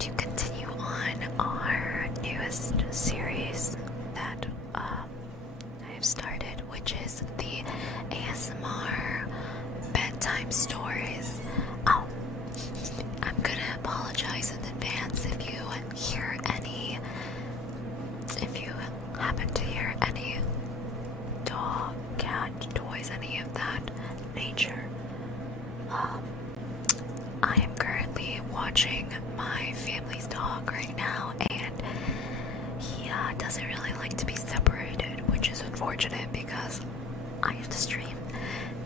to continue on our newest series that I've started, which is the ASMR Bedtime Stories. I'm gonna apologize in advance if you happen to hear any dog, cat, toys, any of that nature. I am currently watching my family's dog right now, and he doesn't really like to be separated, which is unfortunate because I have to stream,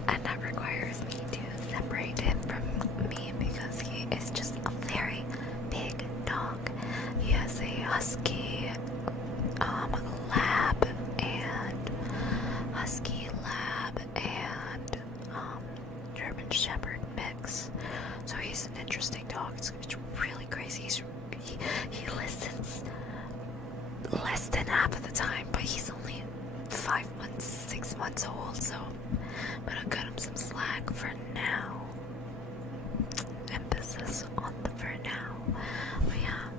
and that requires me to separate him from me because he is just a very big dog. He has a husky lab and German Shepherd mix. So he's an interesting dog. It's really crazy. He listens less than half of the time, but he's only 5 months, 6 months old, so but I'll cut him some slack for now. Emphasis on the for now. But yeah.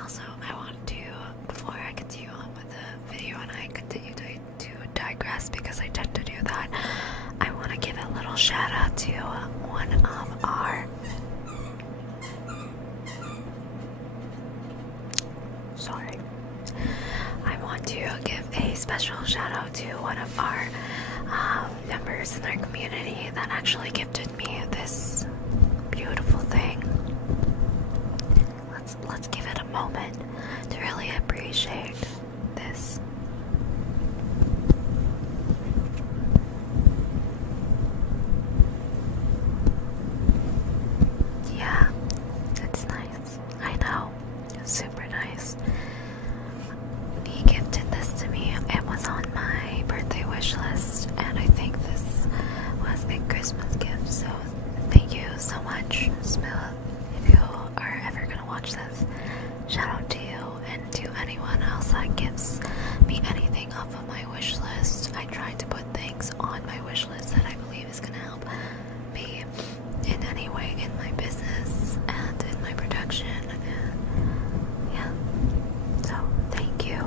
Also, I want to, before I continue on with the video and I continue to digress because I tend to do that, I want to give a little shout out to one of our I want to give a special shout out to one of our members in our community that actually gifted me this beautiful thing. Let's give it a moment to really appreciate this. Yeah, it's nice. I know. It's super nice. He gifted this to me. It was on my birthday wish list, and I think this was a Christmas gift, so thank you so much, Smooth. If you are ever gonna watch this, shout out to you and to anyone else that gives me anything off of my wish list. I try to put things on my wish list that I believe is gonna help me in any way in my business and in my production. Yeah. So thank you.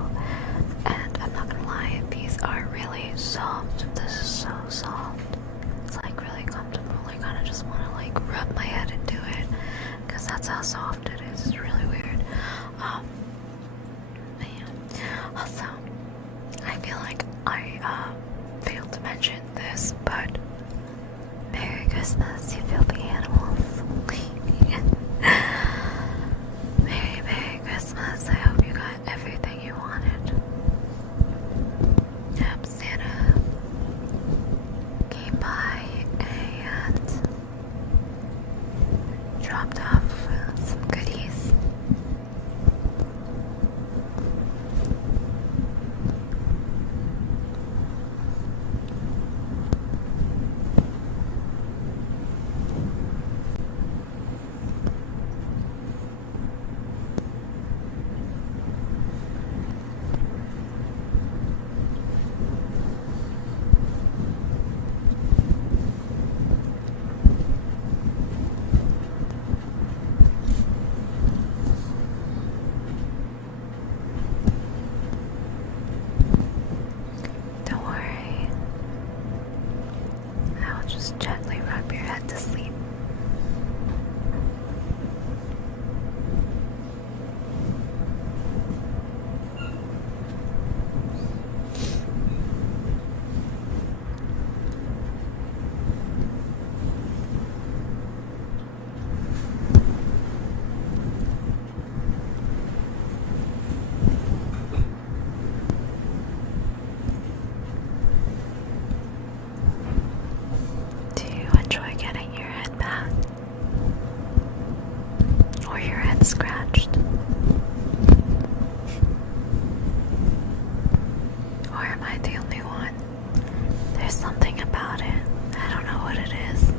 And I'm not gonna lie, these are really soft. This is so soft. It's like really comfortable. I kind of just want to like rub my head into it because that's how soft it is. It's really weird. Also, I feel like I failed to mention this, but Merry Christmas, you filthy animals. Merry Christmas. I hope you got everything you wanted. Yep, Santa came by and dropped off some goodies. Don't worry. I'll just gently rub your head to sleep. Do you enjoy getting your head back? Or your head scratched? Or am I the only one? There's something about it. I don't know what it is.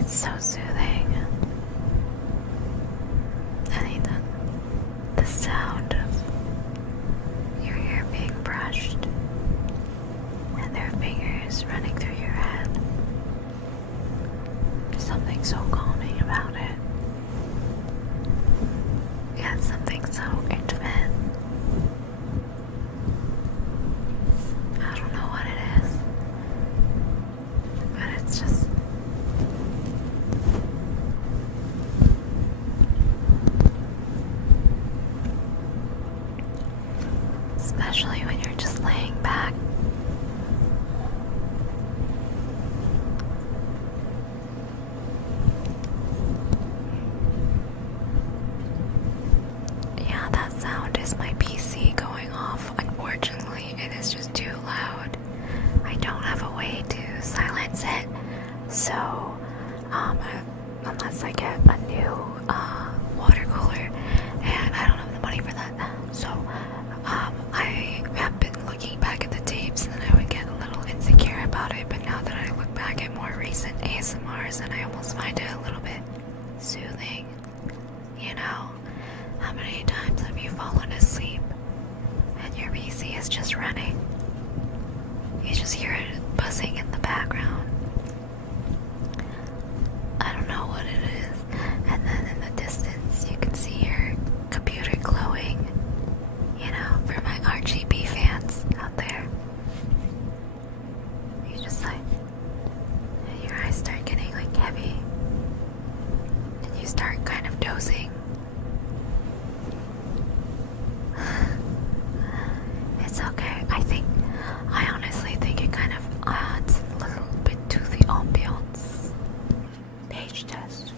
It's so soothing. I need the sound of your hair being brushed and their fingers just running through your head. There's something so calming about it. Yeah, it's something so intimate. I don't know what it is, but it's just especially when you're just laying back. Yeah, that sound is my PC going off. Unfortunately, it is just too loud. I don't have a way to silence it, so unless I get a new water cooler, and I don't have the money for that, so I have been looking back at the tapes and I would get a little insecure about it, but now that I look back at more recent ASMRs, and I almost find it a little bit soothing. You know, how many times have you fallen asleep and your PC is just running? You just hear it buzzing in the background. I don't know what it is. And then in the distance you can see your computer glowing. You know, for my RGB fans out there. You just like, your eyes start getting like heavy. And you start kind of dozing. It's okay. I honestly think it kind of adds a little bit to the ambiance. Page test.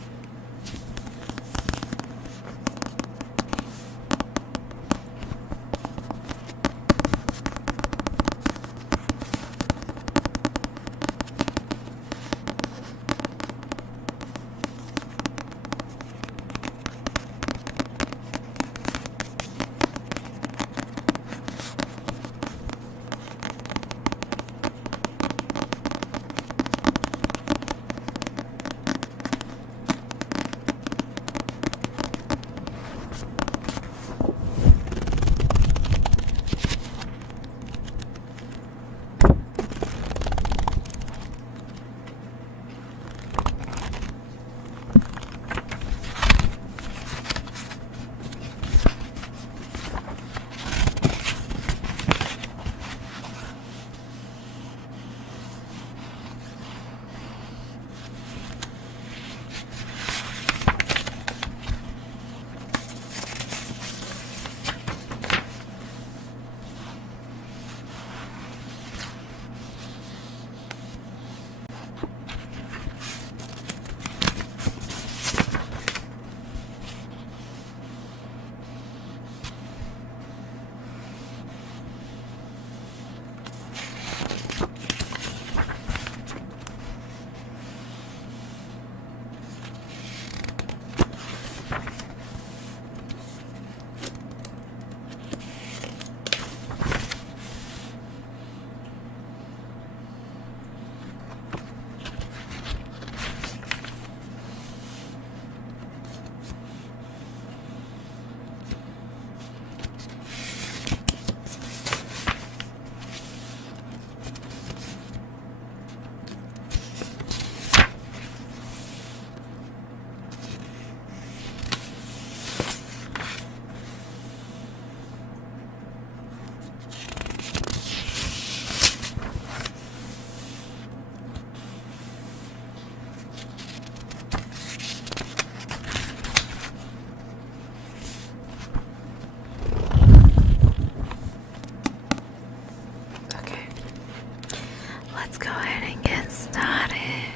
Let's go ahead and get started.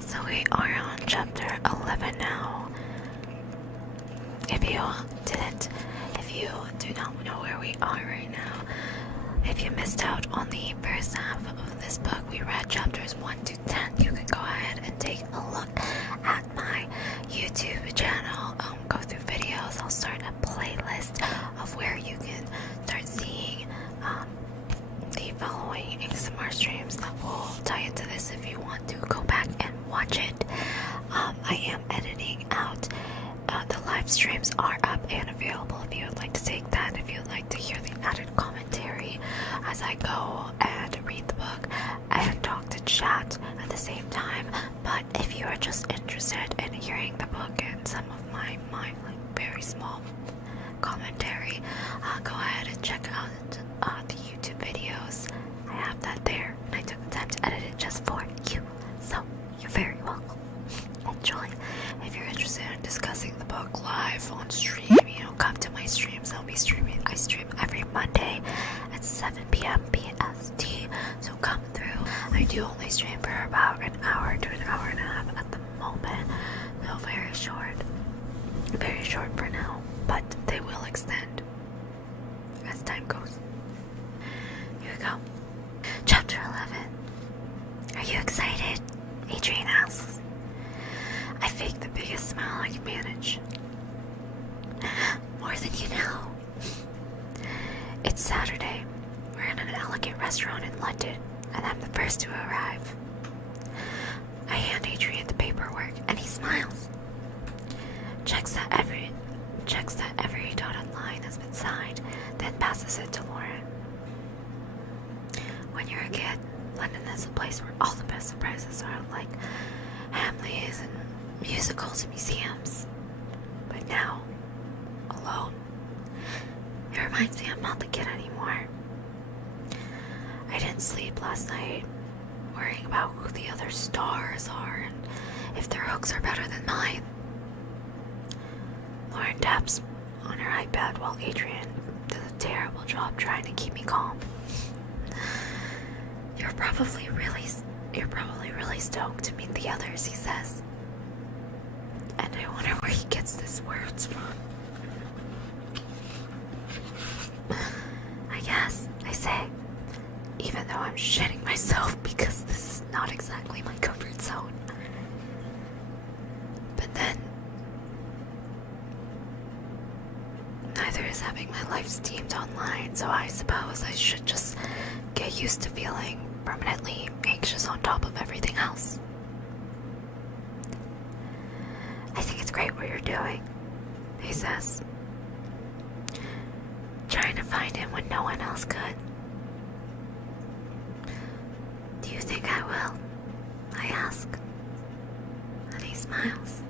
So we are on chapter 11 now. If you do not know where we are right now, if you missed out on the first half of this book, we read chapters 1 to 10. You can go ahead and take a look at my YouTube channel. Go through videos. I'll start a playlist of where you can start seeing the following ASMR streams that will tie into this if you want to go back and watch it. I am editing out. The live streams are up and available if you would like to take that, if you would like to hear the added commentary as I go and read the book. chat at the same time. But if you are just interested in hearing the book and some of my like very small commentary, go ahead and check out the YouTube videos. I have that there, and I took the time to edit it just for you. So you're very welcome. Enjoy. If you're interested in discussing the book live on stream, come to my streams. I'll be streaming. I stream every Monday at 7 p.m. PST. So come through. I do only stream for about an hour to an hour and a half at the moment. So very short. Very short for now. But they will extend as time goes. Here we go. Chapter 11. Are you excited? Adrian asks. I fake the biggest smile I can manage. More than you know. It's Saturday. We're in an elegant restaurant in London, and I'm the first to arrive. I hand Adrian the paperwork, and he smiles. Checks that every dotted line has been signed, then passes it to Lauren. When you're a kid, London is a place where all the best surprises are, like Hamleys and musicals and museums. But now, alone, it reminds me I'm not the kid anymore. I didn't sleep last night, worrying about who the other stars are and if their hooks are better than mine. Lauren taps on her iPad while Adrian does a terrible job trying to keep me calm. You're probably really stoked to meet the others, he says. And I wonder where he gets these words from. I guess, I say, even though I'm shitting myself because this is not exactly my comfort zone. But then, neither is having my life steamed online, so I suppose I should just get used to feeling permanently anxious on top of everything else. I think it's great what you're doing, he says. Trying to find him when no one else could. Do you think I will? I ask. And he smiles.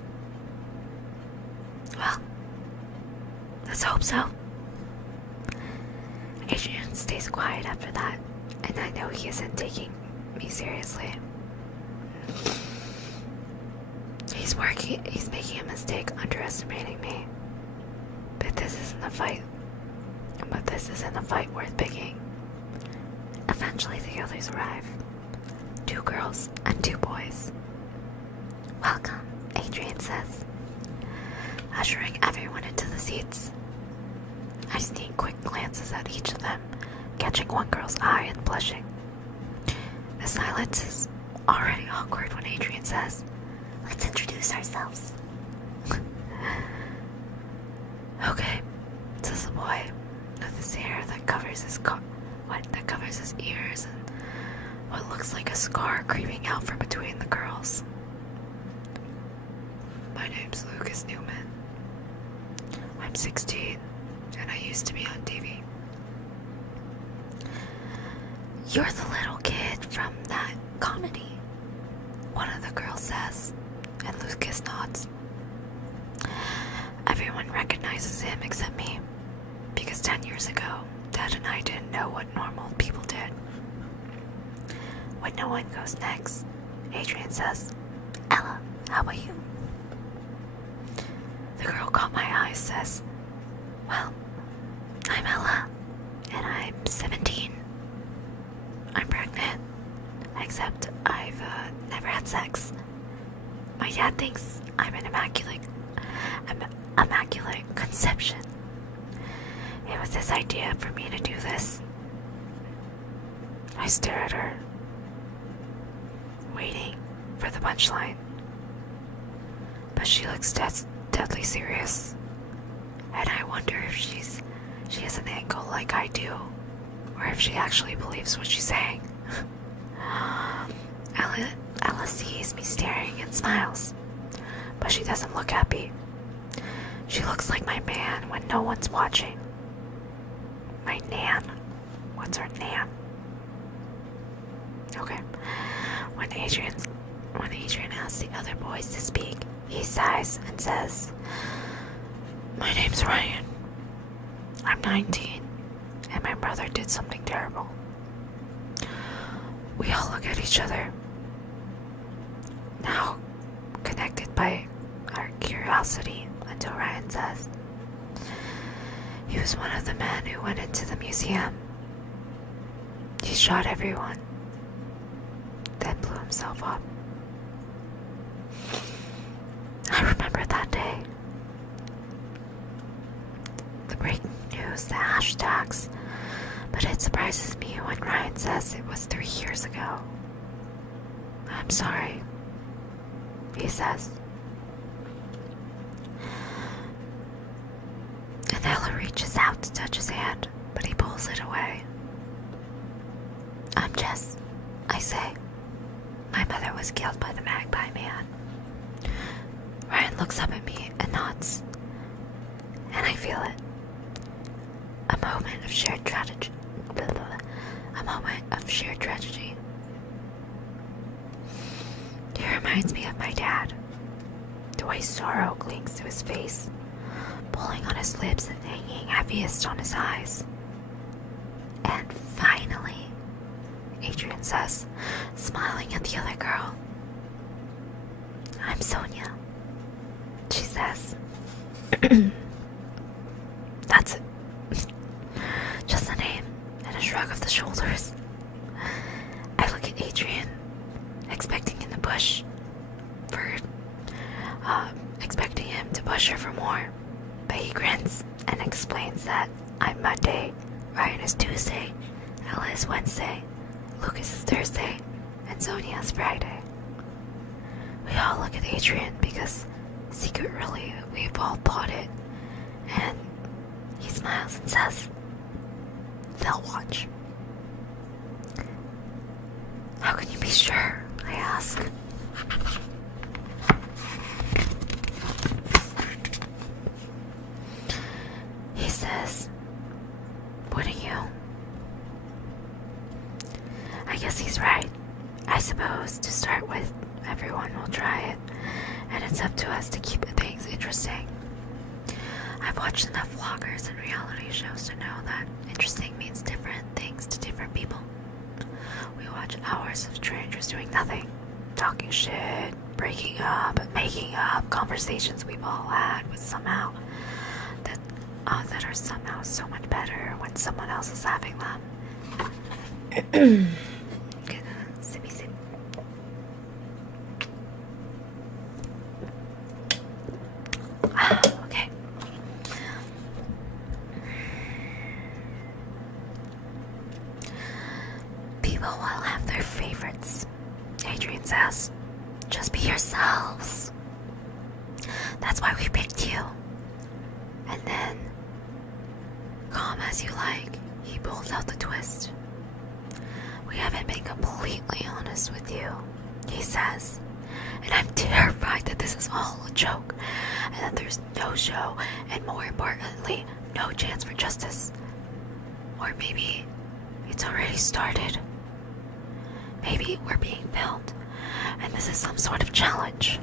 Well, let's hope so. Adrian stays quiet after that, and I know he isn't taking me seriously. He's making a mistake underestimating me. But this isn't a fight worth picking. Eventually the others arrive. 2 girls and 2 boys. Welcome, Adrian says, ushering everyone into the seats. I sneak quick glances at each of them, catching one girl's eye and blushing. The silence is already awkward when Adrian says, "Let's introduce ourselves." Okay, says the boy, with his hair that covers his ears and what looks like a scar creeping out from between the girls. My name's Lucas Newman. I'm 16, and I used to be on TV. You're the little kid from that comedy, one of the girls says, and Lucas nods. Everyone recognizes him except me, because 10 years ago, Dad and I didn't know what normal people did. When no one goes next, Adrian says, Ella, how about you? The girl caught my eye, says, well, I'm Ella, and I'm 17. I'm pregnant, except I've never had sex. My dad thinks I'm an immaculate conception. It was his idea for me to do this. I stare at her, waiting for the punchline. But she looks deadly serious, and I wonder if she has an angle like I do, or if she actually believes what she's saying. Ella sees me staring and smiles, but she doesn't look happy. She looks like my man when no one's watching. My Nan. What's her Nan? Okay. When Adrian asks the other boys to speak, he sighs and says, "My name's Ryan. I'm 19, and my brother did something terrible." We all look at each other, now connected by our curiosity, until Ryan says, "He was one of the men who went into the museum. He shot everyone, then blew himself up." I remember that day. The breaking news, the hashtags, but it surprises me when Ryan says it was 3 years ago. "I'm sorry," he says. And Ella reaches out to touch his hand, but he pulls it away. "I'm Jess," I say. "My mother was killed by the Magpie Man." Ryan looks up at me and nods, and I feel it. A moment of shared tragedy. He reminds me of my dad. The way sorrow clings to his face, pulling on his lips and hanging heaviest on his eyes. "And finally," Adrian says, smiling at the other girl. "I'm Sonia," she says. "That's it. Just a name," and a shrug of the shoulders. I look at Adrian, expecting him to push her for more, but he grins and explains that I'm Monday, Ryan is Tuesday, Ella is Wednesday, Lucas is Thursday, and Sonia is Friday. We all look at Adrian because secretly we've all thought it, and he smiles and says, "They'll watch." "How can you be sure?" I ask. He says, "Wouldn't you?" I guess he's right. I suppose to start with, everyone will try it, and it's up to us to keep things interesting. I've watched enough vloggers and reality shows to know that interesting means different things to different people. We watch hours of strangers doing nothing, talking shit, breaking up, making up, conversations we've all had with somehow that are somehow so much better when someone else is having them. Sippy sip. Okay. People will have their favorites, Adrian says. "Just be yourselves. That's why we picked you." And then, calm as you like, he pulls out the twist. "We haven't been completely honest with you," he says. "And I'm terrified that this is all a joke, and that there's no show, and more importantly, no chance for justice. Or maybe it's already started. Maybe we're being filmed, and this is some sort of challenge.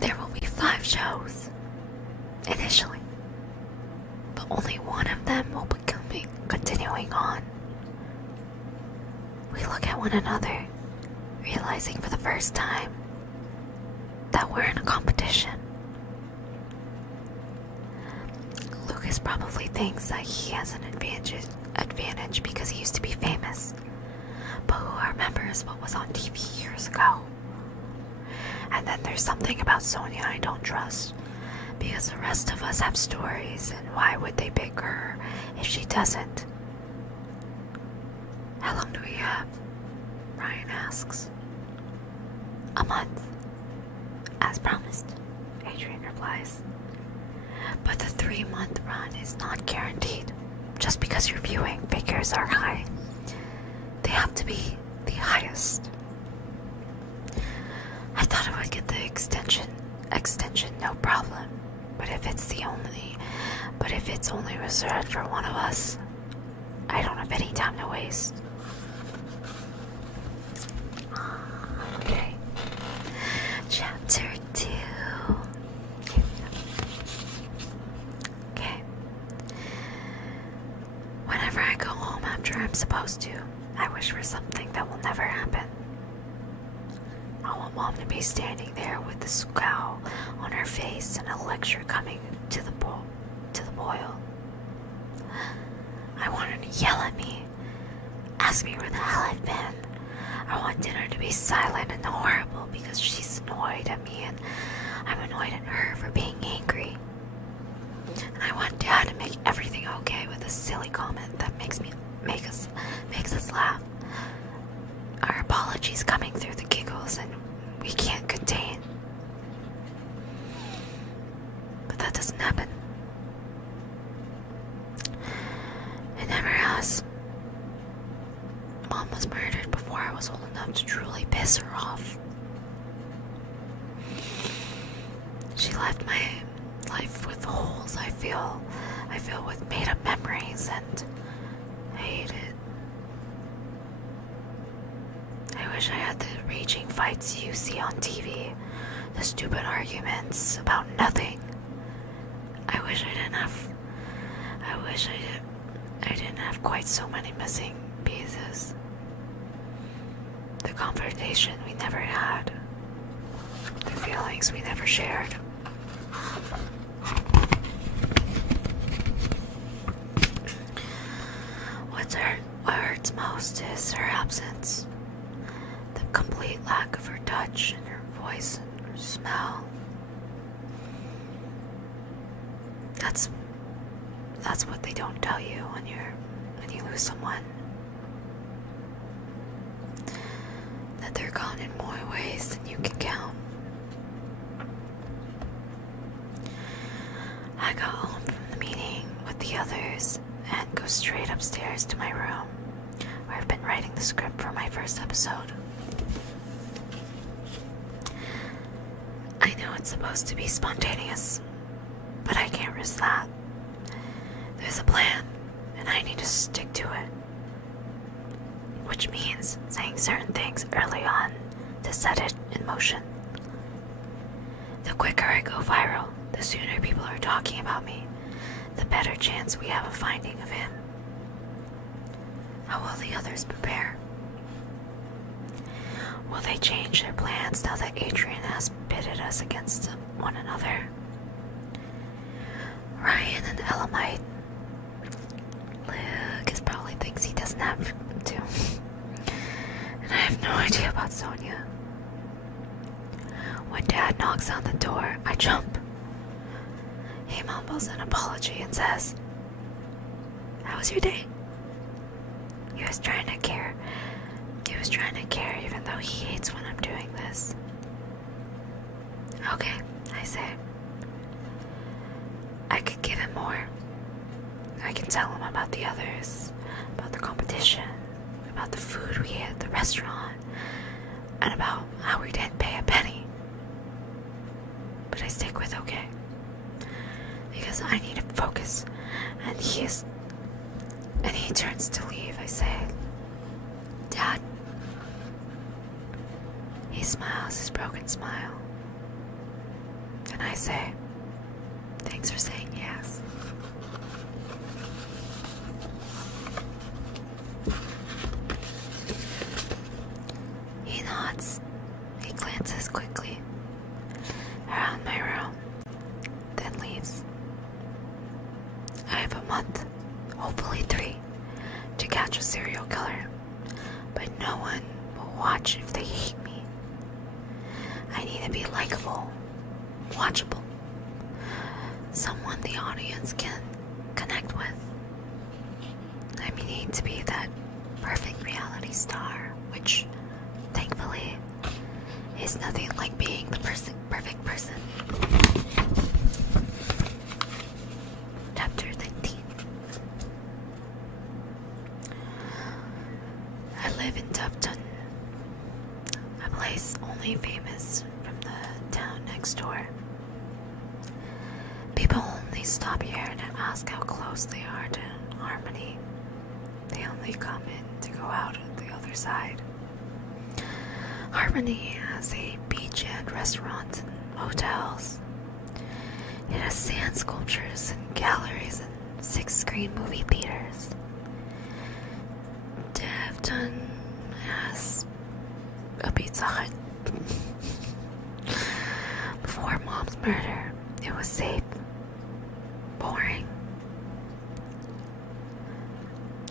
There will be 5 shows, initially, but only one of them will be continuing on." We look at one another, realizing for the first time that we're in a competition. Lucas probably thinks that he has an advantage because he used to be famous, but who remembers what was on TV years ago? And then there's something about Sonia I don't trust, because the rest of us have stories, and why would they pick her if she doesn't? "How long do we have?" Ryan asks. "A month, as promised," Adrian replies. "But the 3-month run is not guaranteed. Just because your viewing figures are high, they have to be the highest." I thought I would get the extension, no problem. But if it's only reserved for one of us, I don't have any time to waste. Whenever I go home after I'm supposed to, I wish for something that will never happen. I want Mom to be standing there with a scowl on her face and a lecture coming to the boil. I want her to yell at me, ask me where the hell I've been. I want dinner to be silent and horrible because she's annoyed at me and I'm annoyed at her for being angry. And I want Dad to make everything okay with a silly comment that makes us laugh. Our apologies coming through the giggles and we can't contain. But that doesn't happen. It never has. Mom was murdered before I was old enough to truly piss her off. She left my life with holes I fill with made-up memories, and I hate it. I wish I had the raging fights you see on TV, the stupid arguments about nothing. I wish I didn't have quite so many missing pieces. The confrontation we never had. The feelings we never shared. What hurts most is her absence. The complete lack of her touch and her voice and her smell. That's what they don't tell you when you lose someone. That they're gone in more ways than you can count. I got home from the meeting with the others and go straight upstairs to my room, where I've been writing the script for my first episode. I know it's supposed to be spontaneous, but I can't risk that. There's a plan, and I need to stick to it. Which means saying certain things early on to set it in motion. The quicker I go viral, the sooner people are talking about me, the better chance we have of finding of him. How will the others prepare? Will they change their plans now that Adrian has pitted us against one another? Ryan and Elamite. Lucas probably thinks he doesn't have to. And I have no idea about Sonia. When Dad knocks on the door, I jump. He mumbles an apology and says, "How was your day?" He was trying to care even though he hates when I'm doing this. Okay, I say. I could give him more. I can tell him about the others, about the competition, about the food we ate at the restaurant, and about how we didn't pay a penny. But I stick with okay. Because I need to focus, and he turns to leave. I say, "Dad." He smiles his broken smile, and I say, "Thanks for saying yes." He nods. He glances quickly around my room, then leaves. I have a month, hopefully 3, to catch a serial killer, but no one will watch if they hate me. I need to be likable, watchable, someone the audience can connect with. I need to be that perfect reality star, which, thankfully, is nothing like being the perfect person. Chapter 19. I live in Tufton, a place only famous from the town next door. People only stop here to ask how close they are to Harmony. They only come in to go out at the other side. Harmony has a beachhead restaurant and hotels. It has sand sculptures and galleries and 6-screen movie theaters.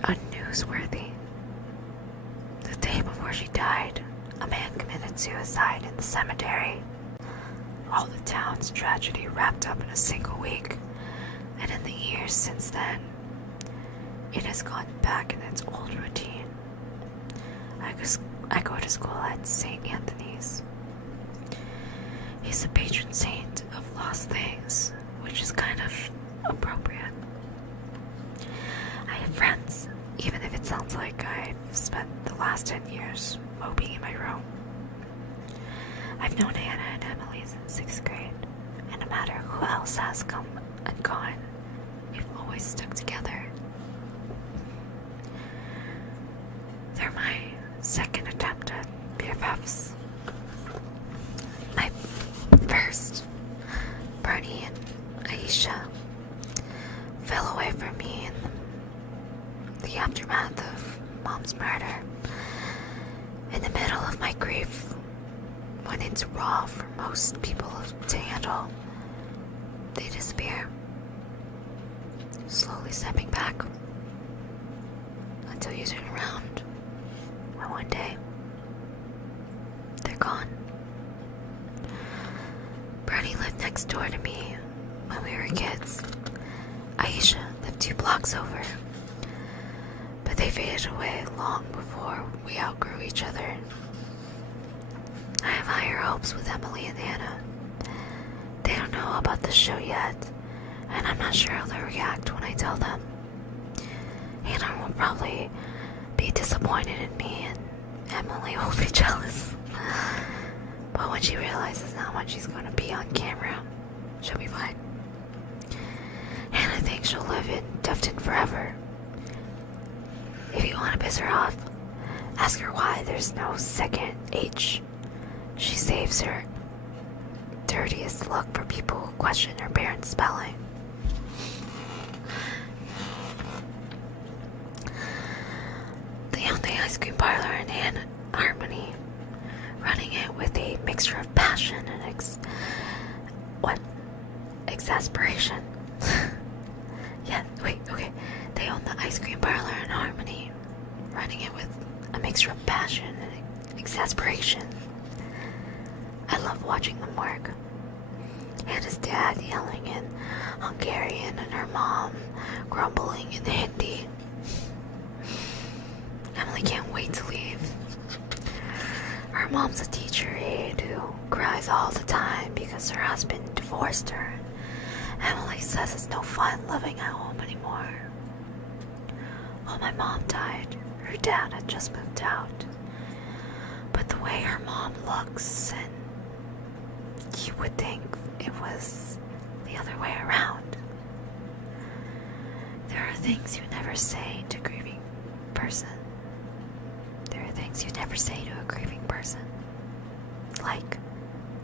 unnewsworthy. The day before she died, a man committed suicide in the cemetery. All the town's tragedy wrapped up in a single week, and in the years since then, it has gone back in its old routine. I go to school at St. Anthony's. He's the patron saint of lost things, which is kind of appropriate. I have friends, even if it sounds like I've spent the last 10 years moping in my room. I've known Hannah and Emily since 6th grade, and no matter who else has come and gone, we've always stuck together. They're my second attempt at BFFs. My first, Bernie and Aisha, fell away from me in the aftermath of Mom's murder. In the middle of my grief, when it's raw for most people to handle, they disappear, slowly stepping back until you turn around, and one day, they're gone. Bernie lived next door to me when we were kids. Aisha lived 2 blocks over, but they faded away long before we outgrew each other. I have higher hopes with Emily and Hannah. They don't know about the show yet, and I'm not sure how they'll react when I tell them. Hannah will probably be disappointed in me, and Emily will be jealous. But when she realizes how much she's going to be on camera, she'll be fine. Hannah thinks she'll live in Tufton forever. If you want to piss her off, ask her why there's no second H. She saves her dirtiest look for people who question her parents' spelling. They own the ice cream parlor in Harmony, running it with a mixture of passion and exasperation. They own the ice cream parlor in Harmony, running it with a mixture of passion and exasperation. I love watching them work. Hannah's dad yelling in Hungarian and her mom grumbling in Hindi. Emily can't wait to leave. Her mom's a teacher aide who cries all the time because her husband divorced her. Emily says it's no fun living at home anymore. When my mom died, her dad had just moved out. But the way her mom looks, and you would think it was the other way around. There are things you never say to a grieving person. There are things you never say to a grieving person. Like,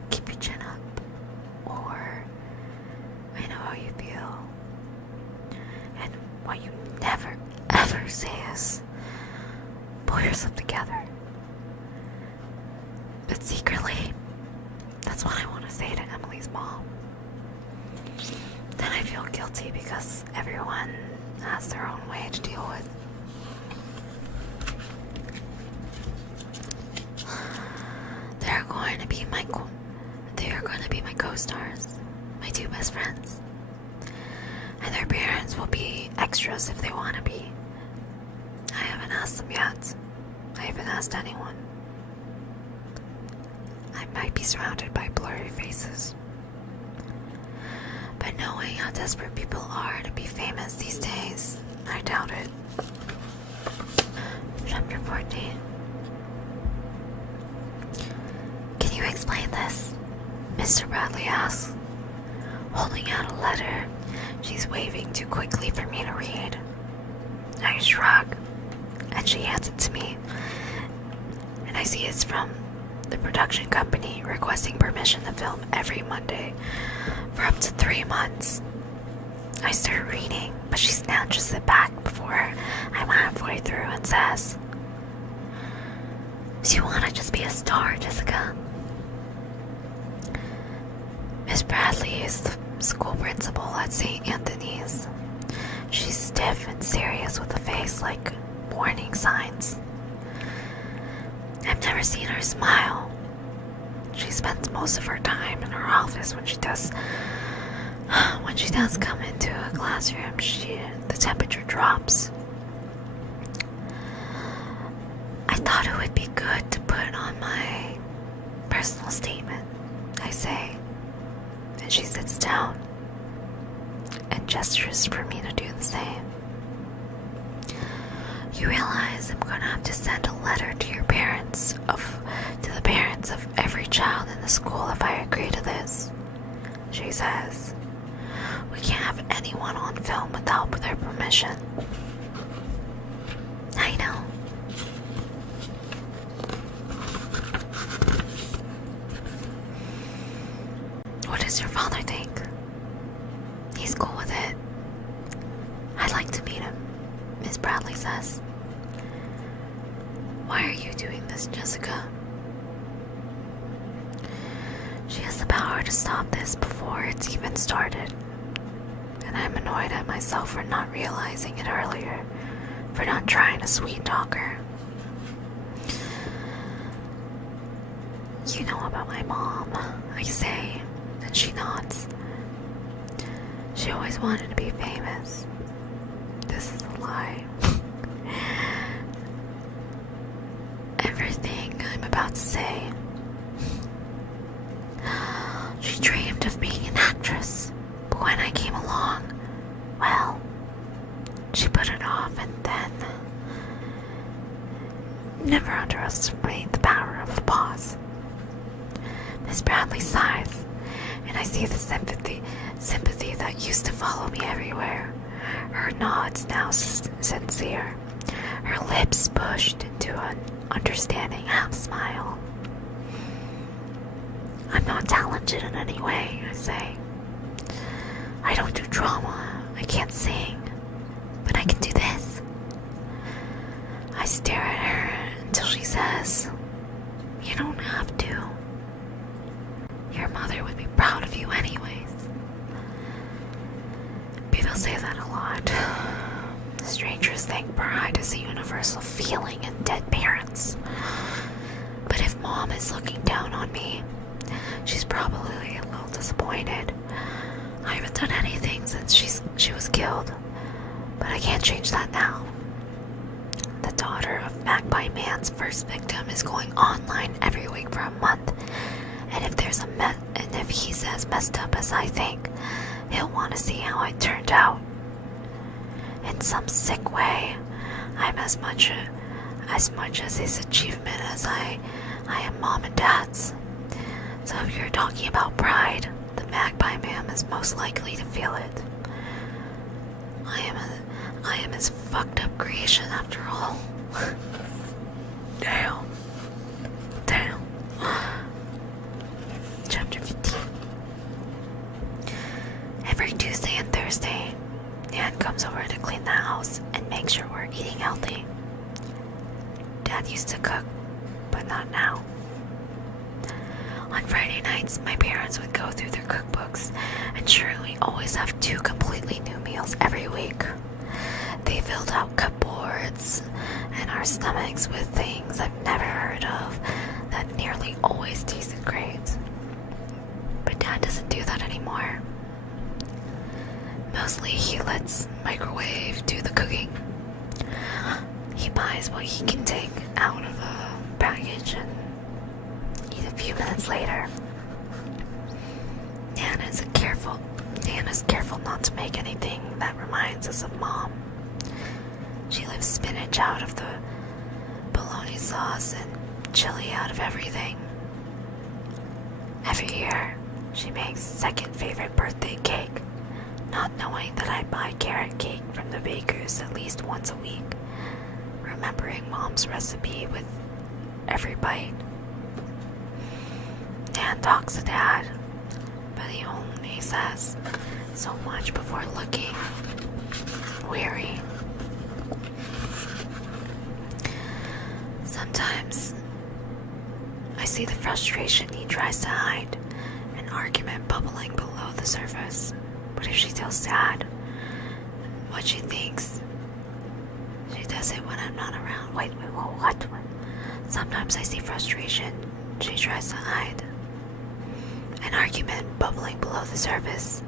keep your chin up, or I know how you feel. And what you never, ever say is, pull yourself together. But secretly, that's what I want to say to Emily's mom. Then I feel guilty because everyone has their own way to deal with. They are going to be my co-stars, my 2 best friends. And their parents will be extras if they want to be. I haven't asked them yet. I haven't asked anyone. I might be surrounded by blurry faces. But knowing how desperate people are to be famous these days, I doubt it. Chapter 14. Can you explain this? Mr. Bradley asks, holding out a letter she's waving too quickly for me to read. I shrug, and she hands it to me, and I see it's from the production company requesting permission to film every Monday for up to 3 months. I start reading, but she snatches it back before I'm halfway through and says, "Do you want to just be a star, Jessica?" Miss Bradley is the school principal at St. Anthony's. She's stiff and serious with a face like warning signs. I've never seen her smile. She spends most of her time in her office. When she does come into a classroom, the temperature drops. I thought it would be good to put on my personal statement, I say, and she sits down and gestures for me to do the same. You realize I'm gonna have to send a letter to the parents of every child in the school if I agree to this, she says. We can't have anyone on film without their permission. I know. What does your father think? He's cool with it. I'd like to meet him, Miss Bradley says. Why are you doing this, Jessica? She has the power to stop this before it's even started. And I'm annoyed at myself for not realizing it earlier, for not trying to sweet talk her. You know about my mom, I say, and she nods. She always wanted to be famous. This is a lie. Everything I'm about to say. She dreamed of being an actress, but when I came along, well, she put it off, and then never underestimate the power of a pause. Miss Bradley sighs, and I see the sympathy that used to follow me everywhere. Her nods now sincere, her lips pushed into an understanding half smile. I'm not talented in any way, I say. I don't do drama, I can't sing, but I can do this. I stare at her until she says, you don't have to. Your mother would be proud of you anyways. People say that a lot. Strangers think pride is a universal feeling in dead parents. But if Mom is looking down on me, she's probably a little disappointed. I haven't done anything since she was killed, but I can't change that now. The daughter of Magpie Man's first victim is going online every week for a month, and if he's as messed up as I think, he'll want to see how I turned out. In some sick way, I'm as much as his achievement as I am Mom and Dad's. So if you're talking about pride, the Magpie Man is most likely to feel it. I am his fucked up creation after all. Damn. Chapter 15. Every Tuesday and Thursday, Nan comes over to clean the house and make sure we're eating healthy. Dad used to cook, but not now. On Friday nights, my parents would go through their cookbooks and surely always have 2 completely new meals every week. They filled out cupboards and our stomachs with things I've never heard of that nearly always tasted great. But Dad doesn't do that anymore. Mostly he lets microwave do the cooking. He buys what he can take out of a package and eat a few minutes later. Nana's careful not to make anything that reminds us of Mom. She leaves spinach out of the bologna sauce and chili out of everything. Every year, she makes second favorite birthday cake, not knowing that I buy carrot cake from the baker's at least once a week, remembering Mom's recipe with every bite. Nan talks to Dad, but he only says so much before looking weary. Sometimes I see the frustration he tries to hide, an argument bubbling below the surface. What if she tells Dad? what she thinks. She does it when I'm not around. Wait, whoa, what? Sometimes I see frustration she tries to hide. An argument bubbling below the surface.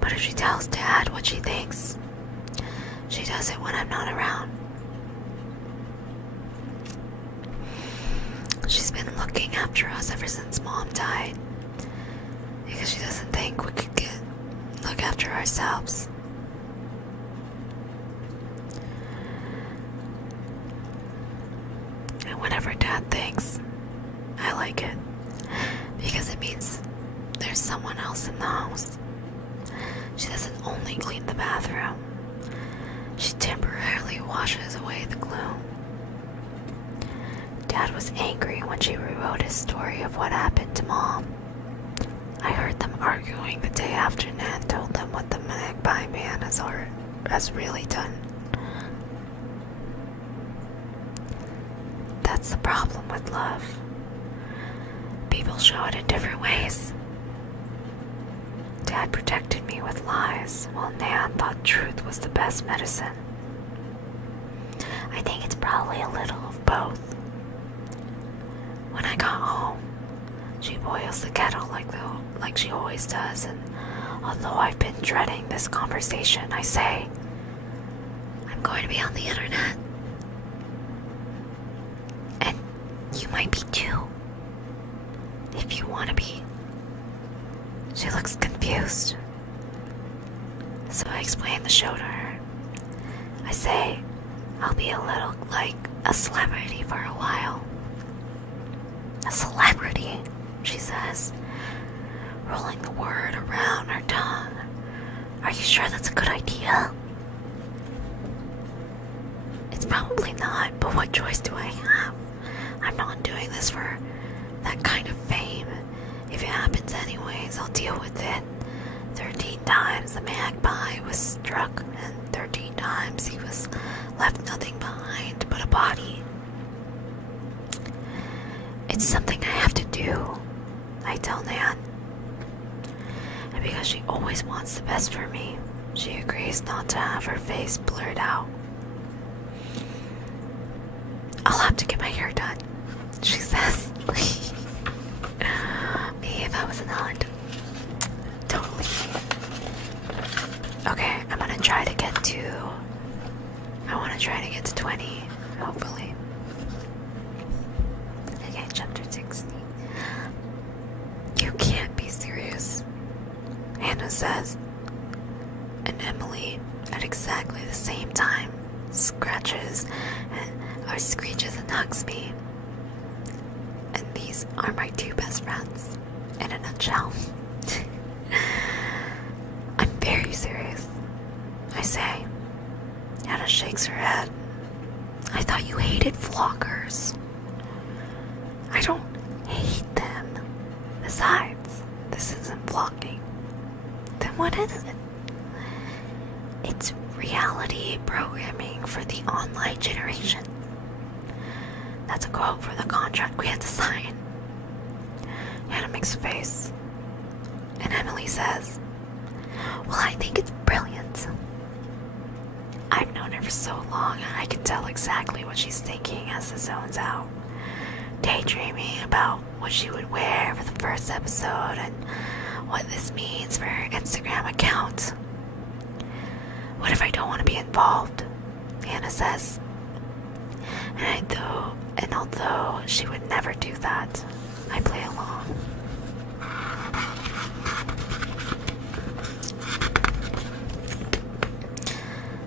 But if she tells Dad what she thinks, she does it when I'm not around. She's been looking after us ever since Mom died, because she doesn't think we could look after ourselves. And whenever Dad thinks, I like it, because it means there's someone else in the house. She doesn't only clean the bathroom, she temporarily washes away the gloom. Dad was angry when she rewrote his story of what happened to Mom. I heard them arguing the day after Nan told them what the Magpie Man has really done. That's the problem with love. People show it in different ways. Dad protected me with lies, while Nan thought truth was the best medicine. I think it's probably a little of both. When I got home, she boils the kettle like she always does, and although I've been dreading this conversation, I say, I'm going to be on the internet. And you might be too, if you want to be. She looks confused. So I explain the show to her. I say, I'll be a little like a celebrity for a while. A celebrity, she says, rolling the word around her tongue. Are you sure that's a good idea? It's probably not, but what choice do I have? I'm not doing this for that kind of fame. If it happens anyways, I'll deal with it. 13 times the magpie was struck, and 13 times he was left nothing behind but a body. It's something I have to do, I tell Nan. And because she always wants the best for me, she agrees not to have her face blurred out. I'll have to get my hair done, she says. Me if I was an aunt. Totally. Okay, I want to try to get to 20, hopefully. Okay, chapter 16. You can't be serious, Hannah says. And Emily, at exactly the same time, screeches and hugs me. And these are my two best friends, in a nutshell. I'm very serious, I say. Hannah shakes her head. I thought you hated vloggers. I don't hate them. Besides, this isn't vlogging. Then what is it? It's reality programming for the online generation. That's a quote from the contract we had to sign. Hannah makes a face. And Emily says, well, I think it's brilliant. I've known her for so long, and I can tell exactly what she's thinking as it zones out. Daydreaming about what she would wear for the first episode and what this means for her Instagram account. What if I don't want to be involved? Hannah says. And although she would never do that, I play along.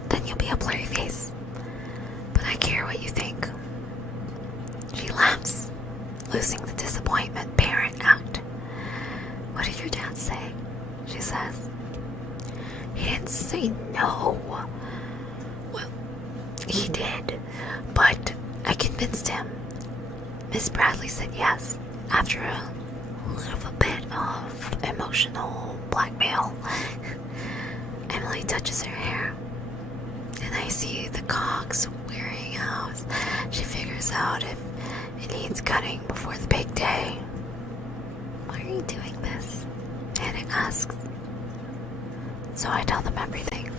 Then you'll be a blurry face. But I care what you think. She laughs, losing the disappointment parent act. What did your dad say? She says. He didn't say no. Well, he did, but I convinced him. Miss Bradley said yes, after a little bit of emotional blackmail. Emily touches her hair, and I see the cogs wearing out. She figures out if it needs cutting before the big day. Why are you doing this? Hannah asks. So I tell them everything.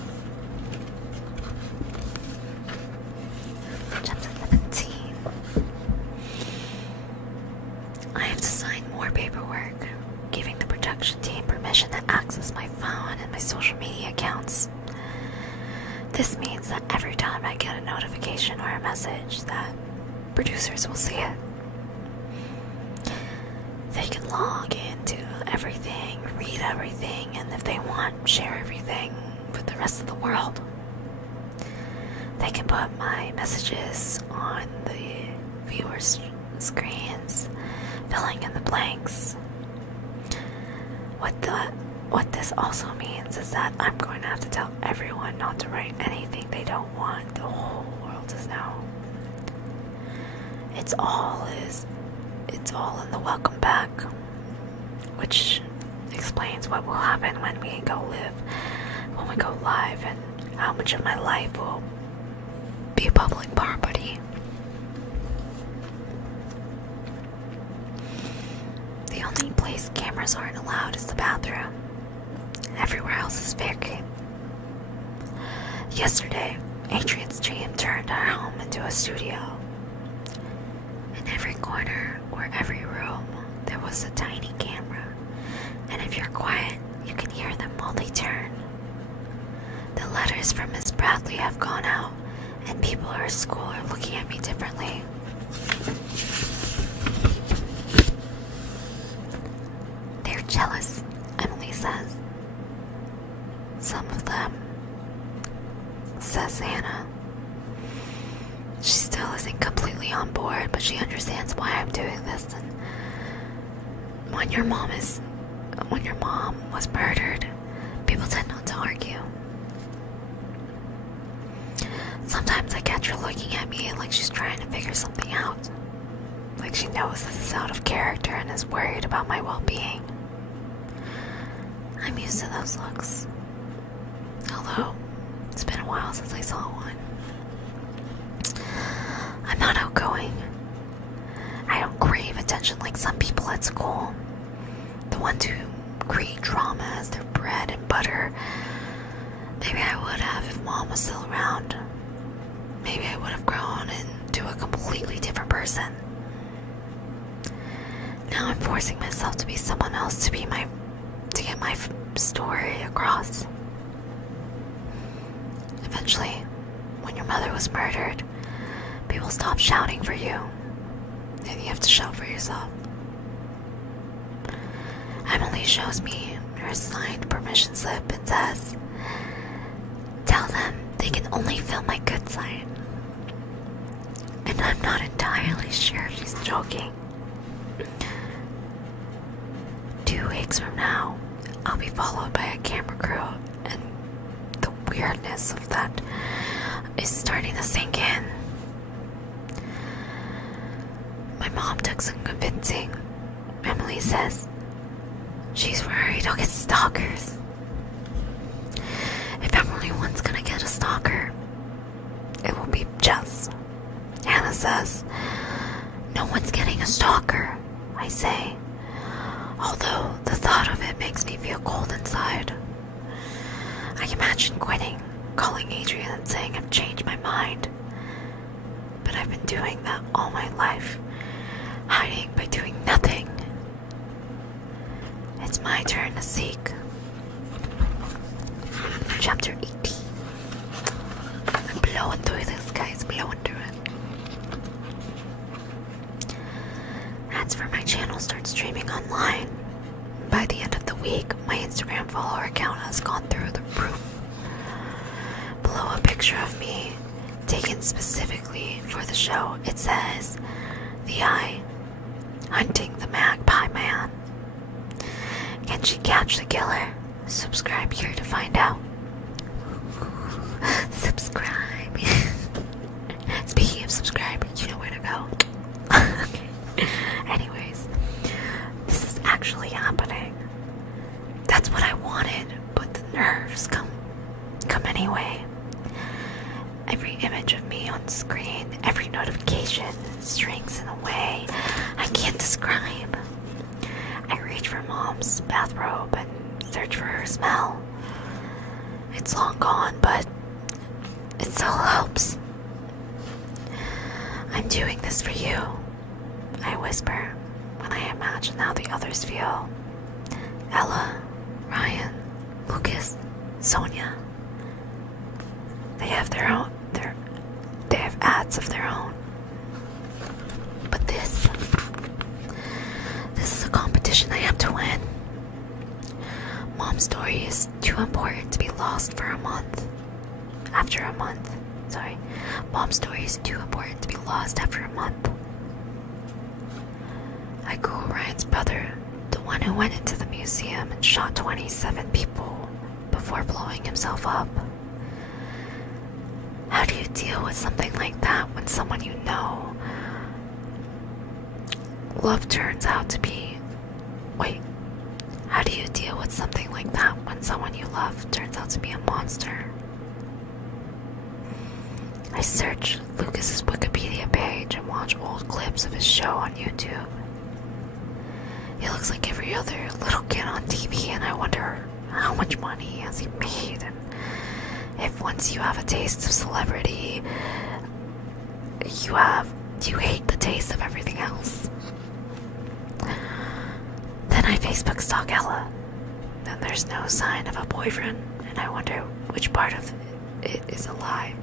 a message that producers will see it. They can log into everything, read everything, and if they want, share everything with the rest of the world. They can put my messages on the viewers' screens, filling in the blanks. What this also means is that I'm going to have to tell everyone not to write anything they don't want the whole world to know. It's all in the welcome back, which explains what will happen when we go live, and how much of my life will be public property. The only place cameras aren't allowed is the bathroom. Everywhere else is fair game. Yesterday, Adrian's dream turned our home into a studio. In every corner or every room, there was a tiny camera, and if you're quiet, you can hear them while they turn. The letters from Miss Bradley have gone out, and people at school are looking at me differently. They're jealous, Emily says. Some of them, says Hannah. She still isn't completely on board, but she understands why I'm doing this. And when your mom was murdered, people tend not to argue. Sometimes I catch her looking at me like she's trying to figure something out. Like she knows this is out of character and is worried about my well-being. I'm used to those looks. Although, it's been a while since I saw one. I'm not outgoing. I don't crave attention like some people at school. The ones who create drama as their bread and butter. Maybe I would have if Mom was still around. Maybe I would have grown into a completely different person. Now I'm forcing myself to be someone else to get my story across. Eventually, when your mother was murdered, people stop shouting for you, and you have to shout for yourself. Emily shows me her signed permission slip and says, "Tell them they can only film my good side." And I'm not entirely sure if she's joking. 2 weeks from now, I'll be followed by a camera crew, and the weirdness of that is starting to sink in. My mom took some convincing, Emily says. She's worried I'll get stalkers. If everyone's gonna get a stalker, it will be Jess. Hannah says, "No one's getting a stalker," I say, although the thought of it makes me feel cold inside. I imagine quitting, calling Adrian and saying I've changed my mind. But I've been doing that all my life, hiding by doing nothing. It's my turn to seek. Chapter 18. I'm blowing through this, guys, blowing through it. Ads for my channel start streaming online. By the end of the week, my Instagram follower account has gone through the roof. Below a picture of me, taken specifically for the show, it says, "The Eye, hunting the Magpie Man. Can she catch the killer? Subscribe here to find out." Subscribe. Speaking of subscribe, you know where to go. Okay. Anyways, this is actually happening. That's what I wanted, but the nerves come anyway. Every image of me on screen, every notification strings in a way I can't describe. I reach for Mom's bathrobe and search for her smell. It's long gone, but it still helps. "I'm doing this for you," I whisper when I imagine how the others feel. Ella, Ryan, Lucas, Sonia. They have their They have ads of their own. But this is a competition I have to win. Mom's story is too important to be lost for a month. After a month. Sorry. Mom's story is too important to be lost after a month. I Google Ryan's brother, the one who went into the museum and shot 27 people before blowing himself up. How do you deal with something like that when someone you know love turns out to be... Wait. How do you deal with something like that when someone you love turns out to be a monster? I search Lucas's Wikipedia page and watch old clips of his show on YouTube. He looks like every other little kid on TV, and I wonder how much money has he made, and if once you have a taste of celebrity, you hate the taste of everything else. Then I Facebook stalk Ella. Then there's no sign of a boyfriend, and I wonder which part of it is a lie.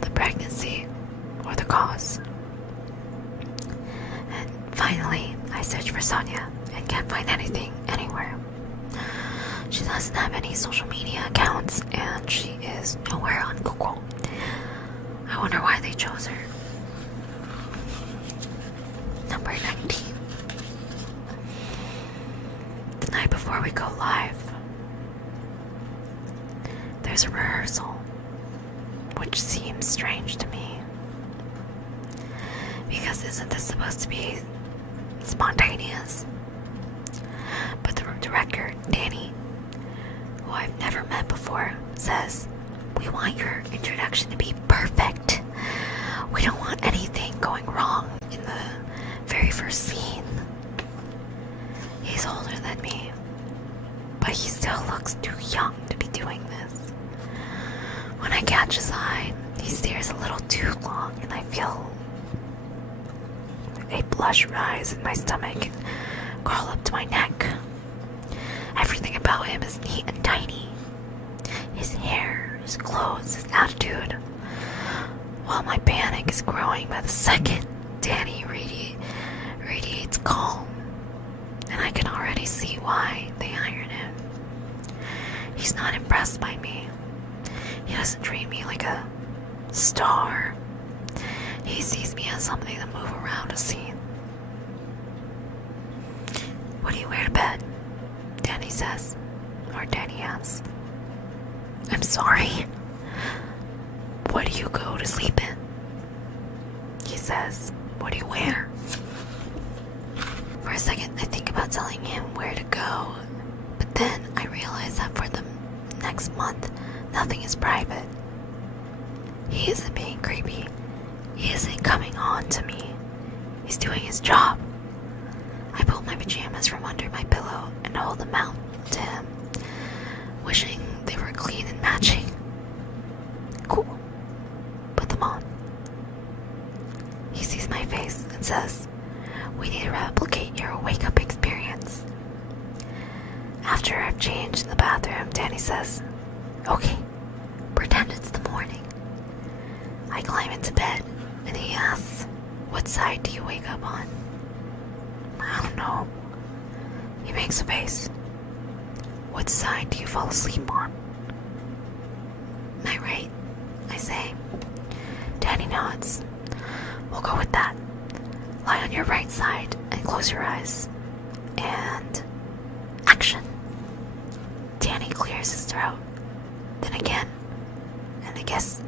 The pregnancy or the cause. And finally, I search for Sonia and can't find anything anywhere. She doesn't have any social media accounts, and she is nowhere on Google. I wonder why they chose her. Number 19. The night before we go live, there's a rehearsal, which seems strange to me. Because isn't this supposed to be spontaneous? But the director, Danny, who I've never met before, says, "We want your introduction to be perfect. We don't want anything going wrong in the very first scene." He's older than me, but he still looks too young to be doing this. When I catch his eye, he stares a little too long, and I feel a blush rise in my stomach and crawl up to my neck. Everything about him is neat and tiny. His hair, his clothes, his attitude. While my panic is growing by the second, Danny radiates calm, and I can already see why they hired him. He's not impressed by me. He doesn't treat me like a star. He sees me as something to move around a scene. "What do you wear to bed?" Danny says, or Danny asks. "I'm sorry." "What do you go to sleep in?" He says. "What do you wear?" For a second, I think about telling him where to go, but then I realize that for the next month, nothing is private. He isn't being creepy. He isn't coming on to me. He's doing his job. I pull my pajamas from under my pillow and hold them out to him, wishing they were clean and matching. "Cool. Put them on." He sees my face and says, "We need to replicate your wake-up experience." After I've changed in the bathroom, Danny says, "Okay, pretend it's the morning." I climb into bed, and he asks, "What side do you wake up on?" "I don't know." He makes a face. "What side do you fall asleep on?" "My right," I say. Danny nods. "We'll go with that. Lie on your right side and close your eyes. And... action." Danny clears his throat. Then again. And I guess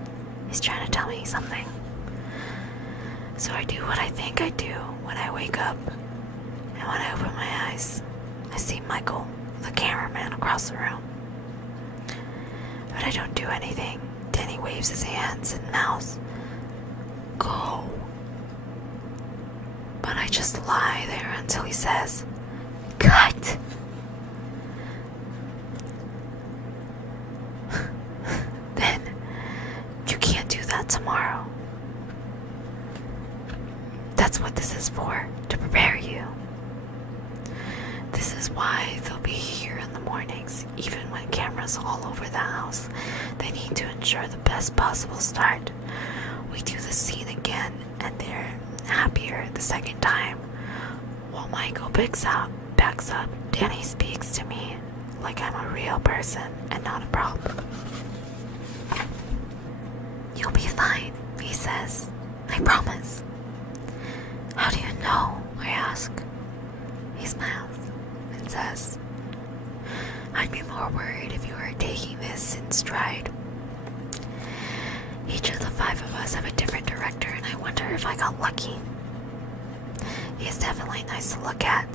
he's trying to tell me something. So I do what I think I do when I wake up. And when I open my eyes, I see Michael, the cameraman, across the room. But I don't do anything. Danny waves his hands and mouths, "Go." But I just lie there until he says, "Cut." Then, "You can't do that tomorrow." That's what this is for, to prepare you. This is why they'll be here in the mornings, even when cameras all over the house. They need to ensure the best possible start. We do the scene again, and they're happier the second time. While Michael backs up, Danny speaks to me like I'm a real person and not a prop. You'll be fine, he says. I promise. How do you know? I ask. He smiles and says, I'd be more worried if you were taking this in stride. Each of the 5 of us have a different director, and I wonder if I got lucky. He is definitely nice to look at,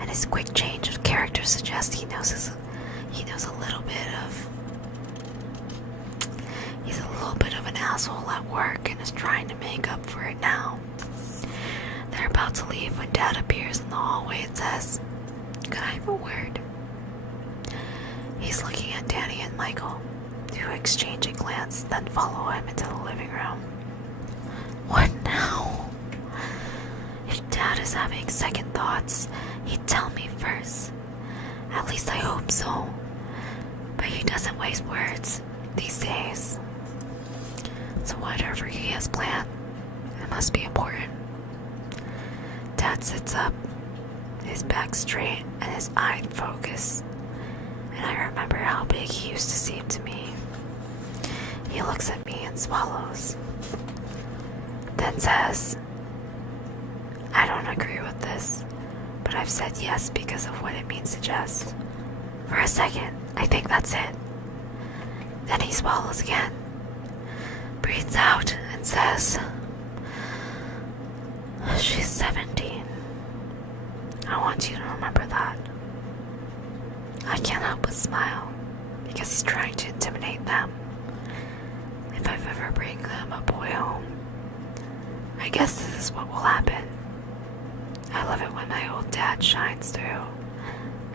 and his quick change of character suggests he knows a little bit of... He's a little bit of an asshole at work and is trying to make up for it now. They're about to leave when Dad appears in the hallway and says, Could I have a word? He's looking at Danny and Michael, who exchange a glance, then follow him into the living room. What now? If Dad is having second thoughts, he'd tell me first. At least I hope so. But he doesn't waste words these days. So whatever he has planned, it must be important. Dad sits up, his back straight and his eye focused, and I remember how big he used to seem to me. He looks at me and swallows, then says, I don't agree with this, but I've said yes because of what it means to jest. For a second, I think that's it. Then he swallows again, breathes out, and says, She's 17. I want you to remember that. I can't help but smile, because he's trying to intimidate them. If I've ever bring them a boy home, I guess this is what will happen. I love it when my old dad shines through,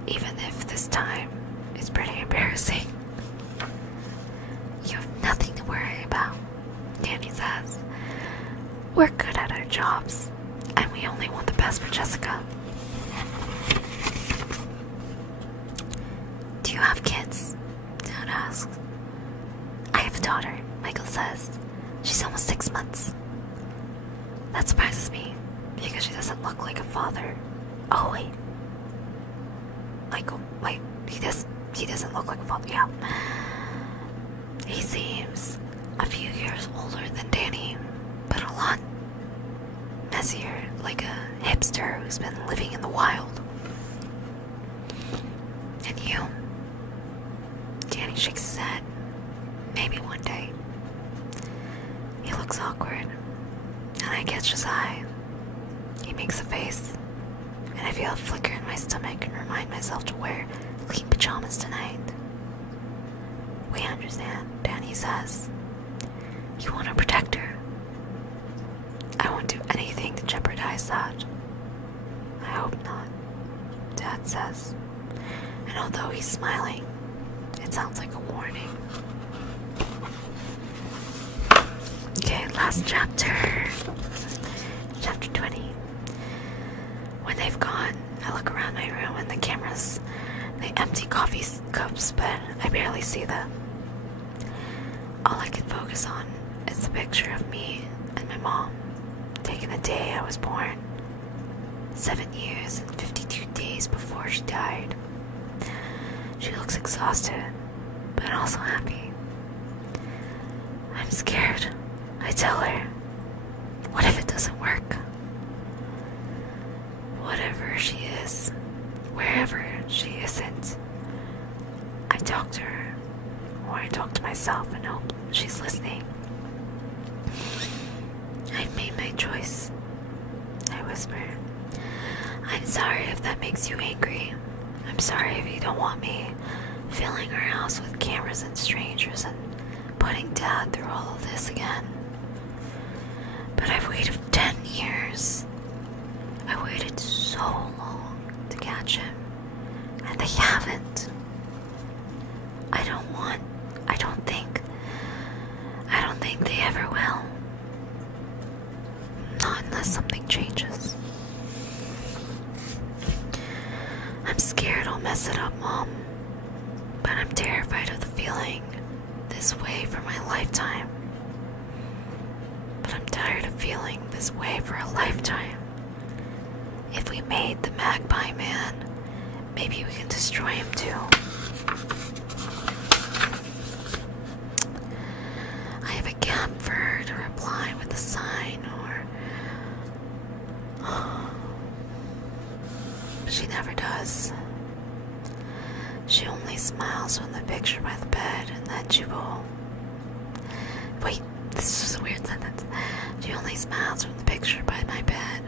even if this time is pretty embarrassing. You have nothing to worry about, Danny says. We're good at our jobs, and we only want the best for Jessica. Do you have kids? Dad asks. I have a daughter, Michael says. She's almost 6 months. That surprises me, because she doesn't look like a father. Oh, wait. Michael, wait, he doesn't look like a father, yeah. He seems a few years older than Danny, but a lot messier, like a hipster who's been living in the wild. And you? Danny shakes his head. Maybe one day. He looks awkward, and I catch his eye. He makes a face, and I feel a flicker in my stomach and remind myself to wear clean pajamas tonight. We understand, Danny says. You want to protect her. I won't do anything to jeopardize that. I hope not, Dad says. And although he's smiling, it sounds like a warning. Okay, last chapter. Chapter 20. When they've gone, I look around my room and the cameras. They empty coffee cups, but I barely see them. All I can focus on is the picture of me and my mom, taken the day I was born. 7 years and 52 days before she died. She looks exhausted, but also happy. I'm scared. I tell her, what if it doesn't work? Whatever she is, wherever she isn't, I talk to her, or I talk to myself and hope she's listening. I've made my choice, I whisper. I'm sorry if that makes you angry. I'm sorry if you don't want me filling our house with cameras and strangers and putting Dad through all of this again. But I've waited 10 years. I waited so long to catch him, and they haven't. I don't think they ever will. Not unless something changes. I'm scared. mess it up, Mom. But I'm terrified of the feeling this way for my lifetime. But I'm tired of feeling this way for a lifetime. If we made the Magpie Man, maybe we can destroy him too. I have a gap for her to reply with a sign or... But she never does. She only smiles from the picture by the bed, and then she will... Wait, this is a weird sentence. She only smiles from the picture by my bed,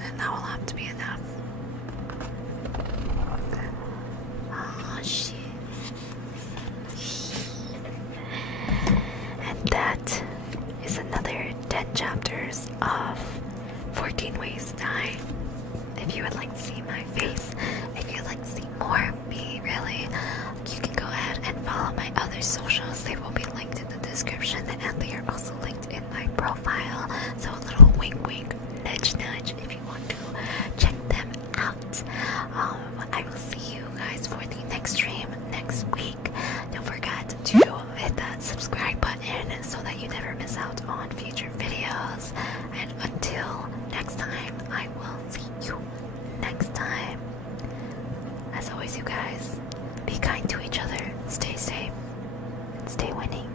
and that will have to be enough. Oh, shit. And that is another 10 chapters of 14 Ways to Die. If you would like to see my face, if you'd like to see more of me, really, you can go ahead and follow my other socials. They will be linked in the description, and they are also linked in my profile. So a little wink wink, nudge nudge if you want to check them out. I will see you guys for the next stream next week. Don't forget to hit that subscribe button so that you never miss out on future videos. And until next time, I will see you next time. As always, you guys, be kind to each other, stay safe, and stay winning.